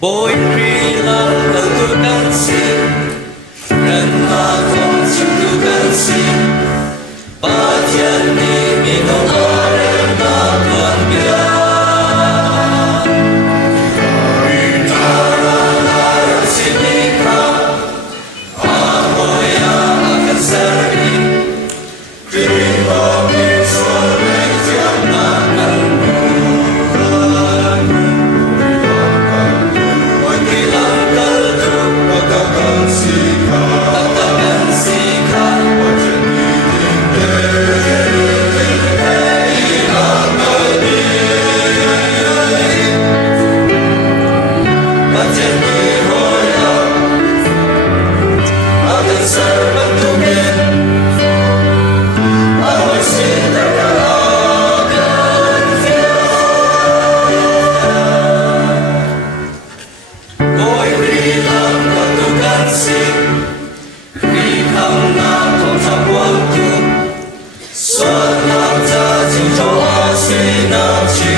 Bồi khi lòng cần tu căn xin人马同情tu căn xin把天地弥动我人马断标说到这情愁，我需能去。